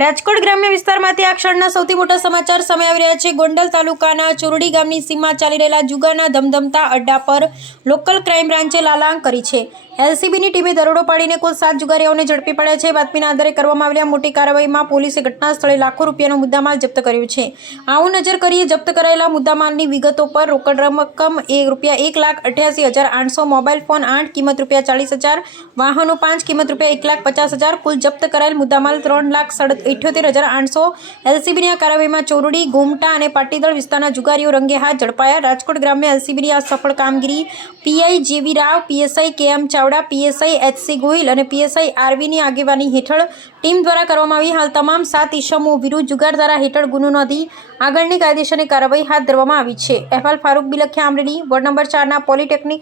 રાજકોટ ગ્રામ્ય વિસ્તારમાંથી આ ક્ષણના સૌથી મોટા સમાચાર સામે આવી રહ્યા છે। ગોંડલ તાલુકાના ચોરડી ગામની સીમમાં ચાલી રહેલા જુગારના ધમધમતા અડ્ડા પર લોકલ ક્રાઇમ બ્રાન્ચે લાલાંગ કરી છે। એલસીબીની ટીમે દરોડો પાડીને કુલ 7 જુગારીઓને ઝડપી પાડ્યા છે। બાતમીના આધારે કરવામાં આવેલી મોટી કાર્યવાહીમાં પોલીસે ઘટના સ્થળે લાખો રૂપિયાનો મુદ્દામાલ જપ્ત કર્યો છે। આવો નજર કરીએ જપ્ત કરાયેલા મુદ્દામાલની વિગતો પર। રોકડ રકમ ₹1,88,800, મોબાઈલ ફોન 8 કિંમત ₹40,000, વાહનો 5 કિંમત ₹1,50,000, કુલ જપ્ત કરાયેલ મુદ્દામાલ ₹3,78,800। એલસીબીની આ કાર્યવાહીમાં ચોરડી, ગોમટા અને પાટીદળ વિસ્તારના જુગારીઓ રંગે હાથ ઝડપાયા। રાજકોટ ગ્રામ્ય એલસીબીની આ સફળ કામગીરી પીઆઈ જેવી Rao, PSI KM Chavda, PSI HC Gohil અને પીએસઆઈ આરવીની આગેવાની હેઠળ ટીમ દ્વારા કરવામાં આવી। હાલ તમામ 7 ઇસમો વિરુદ્ધ જુગારધારા હેઠળ ગુનો નોંધી આગળની કાયદેસરની કાર્યવાહી હાથ ધરવામાં આવી છે। અહેવાલ ફારૂક બિલખિયા, અમરેલી, વોર્ડ નંબર 4ના પોલિટેકનિક